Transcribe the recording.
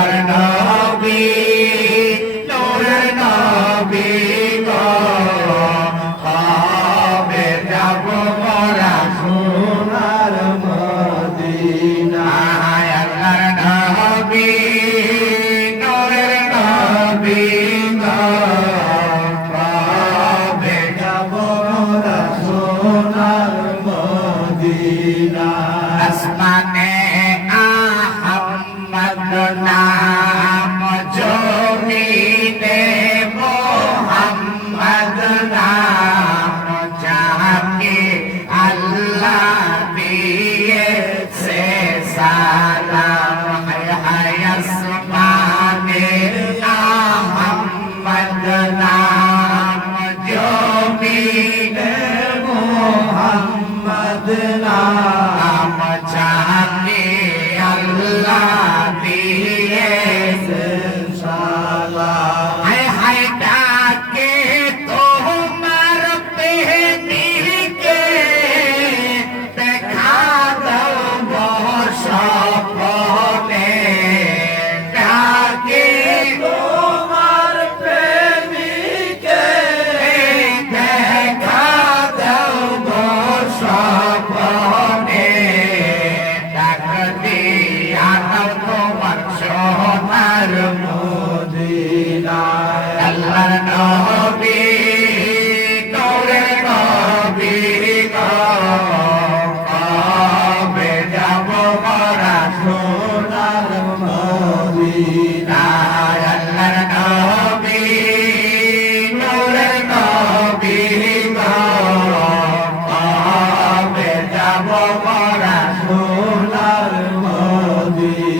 আল্লাহর নবী নূরের নবী গো কবে যাব মোরা সোনার মদিনা আল্লাহর নবী নূরের নবী গো কবে যাব মোরা সোনার মদিনা আসমানে আহমদ নাম জমিনে মোহাম্মদ নাম যাকে আল্লাহ দিয়েছে সালাম হায় আসমানে আহমদ নাম জমিনে মোহাম্মদ নাম যাকে আল্লাহ